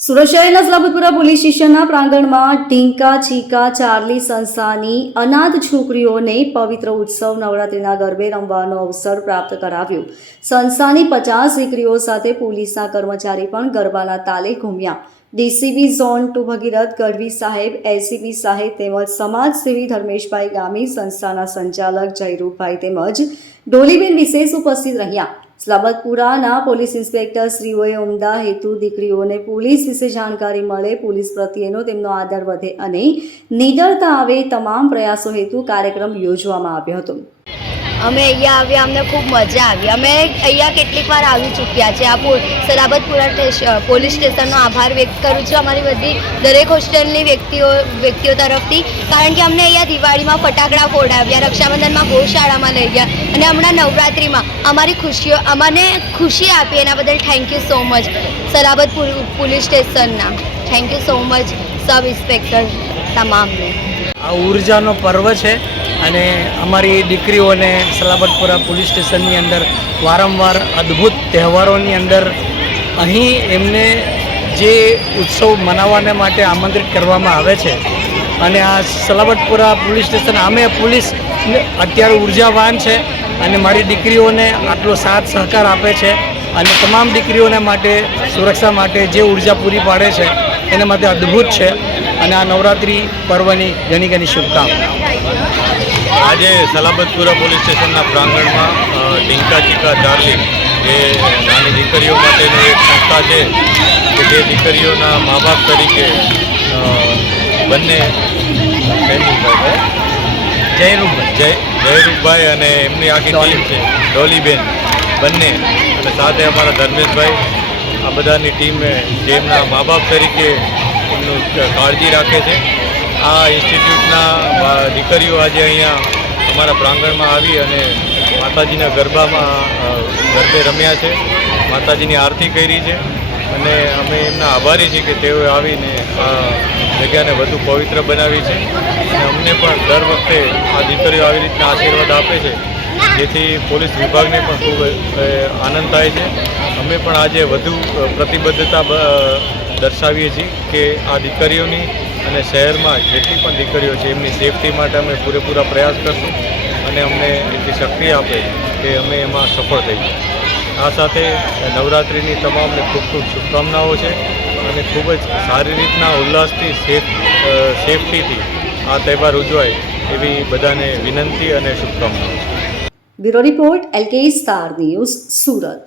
સુરત શહેરના પોલીસ સ્ટેશનના પ્રાંગણમાં ઢીંકા ચીકા ચાર્લી સંસ્થાની અનાથ છોકરીઓને પવિત્ર ઉત્સવ નવરાત્રિના ગરબે રમવાનો અવસર પ્રાપ્ત કરાવ્યો. સંસ્થાની પચાસ દીકરીઓ સાથે પોલીસના કર્મચારી પણ ગરબાના તાલે ઘૂમ્યા. DCB zone two Bhagirath Gadhvi સાહેબ એસીબી સાહેબ તેમજ સમાજસેવી ધર્મેશભાઈ ગામી સંસ્થાના સંચાલક જયરૂપભાઈ તેમજ ડોલીબેન વિશેષ ઉપસ્થિત રહ્યા. સ્લાબતપુરાના પોલીસ ઇન્સ્પેક્ટર શ્રીઓએ ઉમદા હેતુ દીકરીઓને પોલીસ વિશે જાણકારી મળે, પોલીસ પ્રત્યેનો તેમનો આદર વધે અને નિડરતા આવે, તમામ પ્રયાસો હેતુ કાર્યક્રમ યોજવામાં આવ્યો હતો. અમે અહીંયા આવ્યા, અમને ખૂબ મજા આવી. અમે અહીંયા કેટલીક વાર આવી ચૂક્યા છે. આ સલાબતપુરા પોલીસ સ્ટેશનનો આભાર વ્યક્ત કરું છું અમારી બધી દરેક હોસ્ટેલની વ્યક્તિઓ વ્યક્તિઓ તરફથી. કારણ કે અમને અહીંયા દિવાળીમાં ફટાકડા ફોડાવ્યા, રક્ષાબંધનમાં ગૌશાળામાં લઈ ગયા અને હમણાં નવરાત્રિમાં અમારી ખુશીઓ અમને ખુશી આપી એના બદલ thank you so much Salabatpur police સ્ટેશનના. Thank you so much sub inspector તમામને. આ ઉર્જાનો પર્વ છે. અને અમારી દીકરીઓને સલાબતપુરા પોલીસ સ્ટેશનની અંદર વારંવાર અદ્ભુત તહેવારોની અંદર અહીં એમને જે ઉત્સવ મનાવવાને માટે આમંત્રિત કરવામાં આવે છે. અને આ સલાબતપુરા પોલીસ સ્ટેશન, અમે પોલીસ અત્યારે ઉર્જાવાન છે અને મારી દીકરીઓને આટલો સાથ સહકાર આપે છે અને તમામ દીકરીઓને માટે, સુરક્ષા માટે જે ઊર્જા પૂરી પાડે છે, એના માટે અદ્ભુત છે. અને આ નવરાત્રિ પર્વની ઘણી ઘણી શુભકામના. આજે સલામતપુરા પોલીસ સ્ટેશનના પ્રાંગણમાં ડિંકા ઢીંકા ચીકા ચાર્લી એ નાની દીકરીઓ માટેની એક સંસ્થા છે કે જે દીકરીઓના મા બાપ તરીકે બંને જયરૂપભાઈ. જય જયરૂપભાઈ અને એમની આખી ટીમ છે ડોલીબેન બંને. અને સાથે અમારા ધર્મેશભાઈ આ બધાની ટીમે જેમના મા બાપ તરીકે એમનું કાળજી રાખે છે. આ ઇન્સ્ટિટ્યૂટના દીકરીઓ આજે અહીંયા અમારા પ્રાંગણમાં આવી અને માતાજીના ગરબામાં ગરબે રમ્યા છે. માતાજીની આરતી કરી છે અને અમે એમના આભારી છીએ કે તેઓએ આવીને આ જગ્યાને વધુ પવિત્ર બનાવી છે. અને અમને પણ દર વખતે આ દીકરીઓ આવી રીતના આશીર્વાદ આપે છે, જેથી પોલીસ વિભાગને પણ ખૂબ આનંદ થાય છે. અમે પણ આજે વધુ પ્રતિબદ્ધતા દર્શાવીએ છીએ કે આ દીકરીઓની અને શહેરમાં જેટલી પણ દીકરીઓ છે, એમની સેફટી માટે અમે પૂરેપૂરા પ્રયાસ કરશું અને અમને એટલી શક્તિ આપે કે અમે એમાં સફળ થઈએ આ સાથે નવરાત્રિની તમામને ખૂબ ખૂબ શુભકામનાઓ છે અને ખૂબ જ સારી રીતના ઉલ્લાસથી સેફ સેફટીથી આ તહેવાર ઉજવાય એવી બધાને વિનંતી અને શુભકામનાઓ છે. Bureau report, LK star news, Surat.